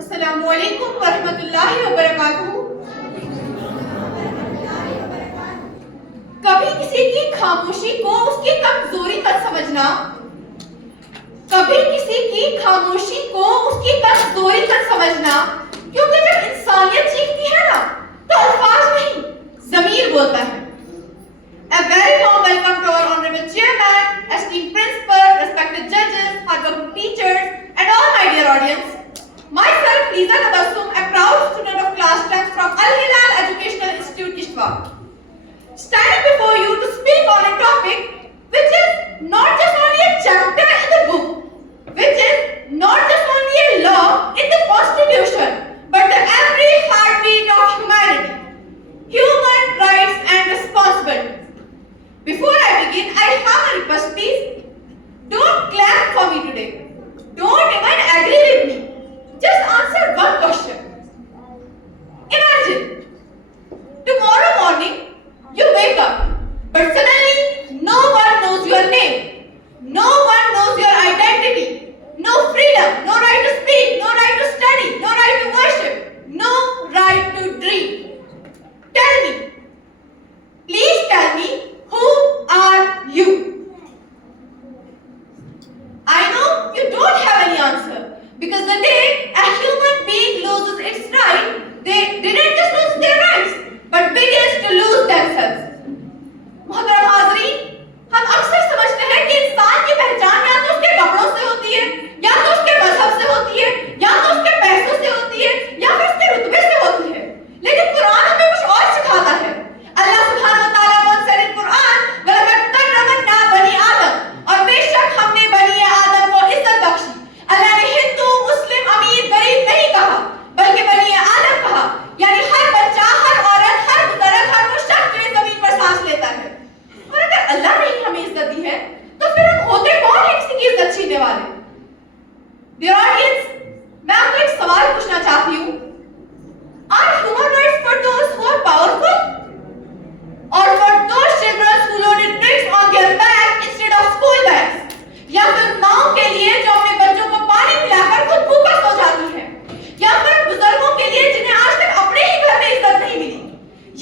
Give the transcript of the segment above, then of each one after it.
अस्सलामुअलैकुम वरहमतुल्लाहि वबरकातुहू। कभी किसी की खामोशी को उसकी कमजोरी मत समझना, कभी किसी की खामोशी को उसकी कमजोरी मत समझना, क्योंकि जब इंसानियत चीखती है ना तो अल्फाज नहीं ज़मीर बोलता है। A very warm welcome to our honorable chairman, esteemed principal, respected judges, honorable teachers, and all my dear audience. Myself, Liza Tabassum, a proud student of class 10 from Al Hilal Educational Institute, Ishtwaq, standing before you to speak on a topic which is not just only a chapter in the book, which is not just only a law in the constitution, but the every heartbeat of humanity, human rights and responsibility. Before I begin, I have a request, please. Don't clap for me today. Don't even agree with me. Just answer one question. Imagine, tomorrow morning, you wake up, but suddenly no one knows your name. No one knows your identity. No freedom, no right to speak, no right to study, no right to worship, no right to dream. Tell me, please tell me, who are you? I know you don't have any answer, because the day a human being loses its right, they didn't just lose their rights, but begins to lose themselves. मोहतरम हाज़रीन, हम अक्सर समझते हैं कि इंसान की पहचान या तो उसके कपड़ों से होती है, या तो उसके मजहब से होती है, या तो उसके पैसों से होती है, या फिर उसके रुतबे से होती है। लेकिन कुरान हमें कुछ और सिखाता है। अल्लाह सुब्हानहू व तआला ने इन कुरान वलक़द कर्रमना बनी आदम, और बेशक हमने बनी आदम को इज्जत बख्शी। अल्लाह ने हिंदू, मुस्लिम, अमीर, गरीब नहीं कहा, बल्कि बनी आदम कहा, यानी हर बच्चा, हर औरत, हर बुजुर्ग, हर वो शख्स जो इस जमीन पर सांस लेता है। और अगर अल्लाह ने ही हमें इज्जत दी है, तो फिर हम होते कौन है किसी की इज्जत छीनने वाले? डियर ऑडियंस, मैं आपको एक सवाल पूछना चाहती हूँ। Are human rights for those who are powerful, or for those children who loaded bricks on their back instead of school bags? या फिर माओ के लिए जो अपने बच्चों को पानी पिलाकर खुद भूखा सो जाती है? या फिर बुजुर्गों के लिए जिन्हें आज तक अपने ही घर में इज्जत नहीं मिली?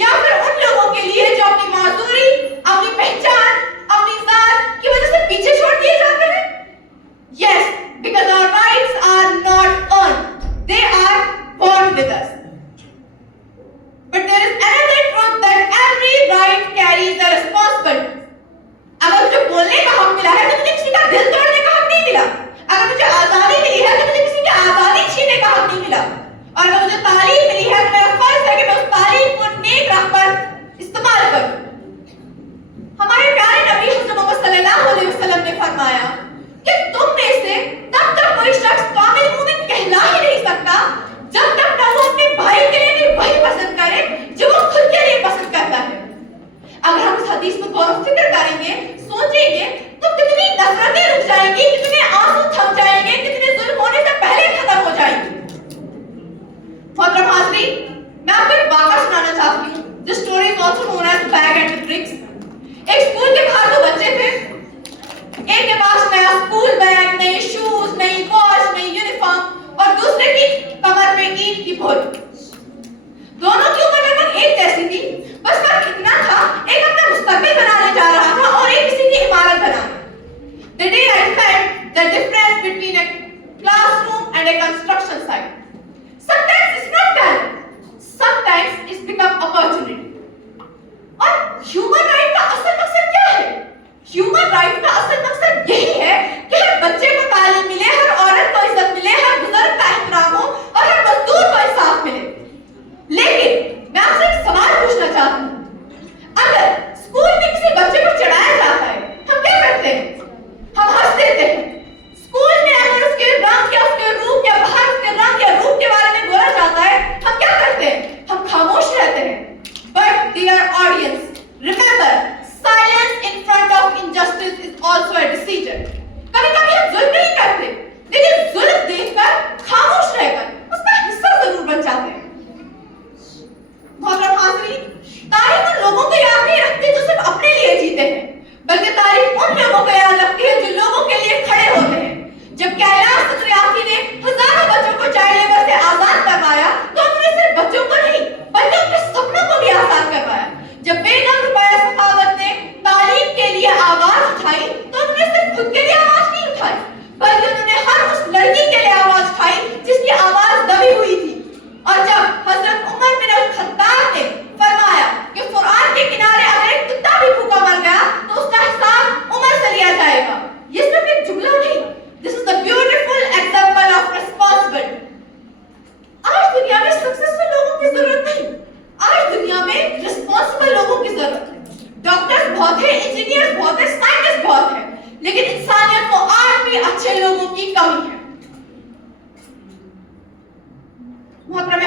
या फिर उन लोगों के लिए जो अपनी माजूरी, अपनी पहचान, अपनी जात की वजह से पीछे छोड़ दिए जाते हैं? Yes, because our rights are not earned, they are born with us. But there is another truth that every right carries a responsibility. अगर मुझे बोलने का हक मिला है तो मुझे किसी का दिल तोड़ने का हक नहीं मिला। अगर मुझे आजादी मिली है तो मुझे किसी की आजादी छीनने का हक नहीं मिला। और अगर मुझे तालीम मिली है तो मेरा फर्ज है कि मैं उस तालीम को नेक राह पर इस्तेमाल करूं। हमारे प्यारे नबी हज़रत मोहम्मद सल्लल्लाहु अलैहि वसल्लम ने फरमाया कि तुम में से तब तक कोई शख्स कामिल मोमिन कहला ही नहीं सकता जब तक ना वो अपने भाई के लिए भी वही पसंद करे जो वो खुद के लिए पसंद करता है। अगर हम इस हदीस को गौर फिक्र करेंगे, सोचेंगे, तो कितनी नफरतें रुक जाएंगी, कितने आंसू थम जाएंगे, कितने जुल्म होने से पहले खत्म हो जाएंगे। मोहतरम हाज़रीन, मैं आपको एक वाक़या सुनाना चाहती हूँ। This story is also known as Bag and the Bricks। एक स्कूल के बाहर दो बच्चे थे। एक के पास नया स्कूल बैग, नए शूज, नई वॉच, नई यूनिफॉर्म, और दूसरे की कमर पे ईंट की बोरी। दोनों की उम्र लगभग एक जैसी थी, बस फर्क इतना था, एक अपना मुस्तकबिल बनाने जा रहा था और एक किसी की इमारत बनाने। The day I felt the difference between a classroom and a construction site. Sometimes it's not talent, sometimes it's become opportunity. और ह्यूमन राइट का असल मकसद क्या है? ह्यूमन राइट का असल मकसद यही है कि हर बच्चे को तालीम मिले, हर औरत को इज्जत मिले, हर बुजुर्ग का एहतराम हो और हर मजदूर को इंसाफ मिले।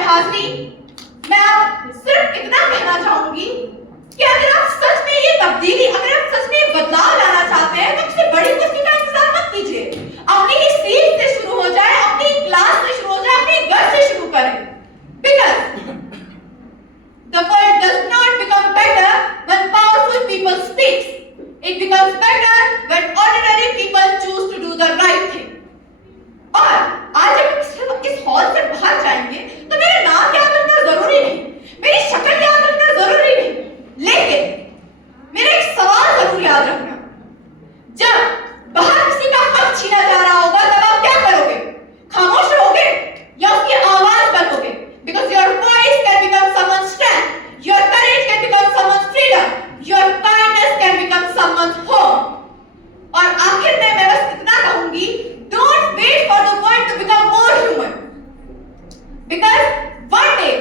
हाजरी, मैं अब सिर्फ इतना कहना चाहूंगी कि अगर आप सच में ये तब्दीली, अगर आप सच में ये बदलाव लाना चाहते हैं तो किसी बड़ी कुश्ती का इंतजार मत कीजिए। अपनी ही सीट से शुरू हो जाए, अपनी क्लास से शुरू हो जाए, अपने घर से शुरू करें। Because the world does not become better when powerful people speak. It becomes better when ordinary people choose to do the right thing. और आज जब इस हॉल से बाहर जाएंगे तो मेरा नाम याद रखना जरूरी नहीं, मेरी शक्ल याद रखना जरूरी नहीं, लेकिन मेरा एक सवाल जरूर याद रखना। जब बाहर किसी का हक छीना जा रहा होगा तब आप क्या करोगे? खामोश रहोगे या उसकी आवाज बनोगे? Because your voice can become someone's strength, your courage can become someone's freedom, your kindness can become someone's hope. और आखिर में मैं बस इतना कहूंगी, don't wait for the world to become more human, because one day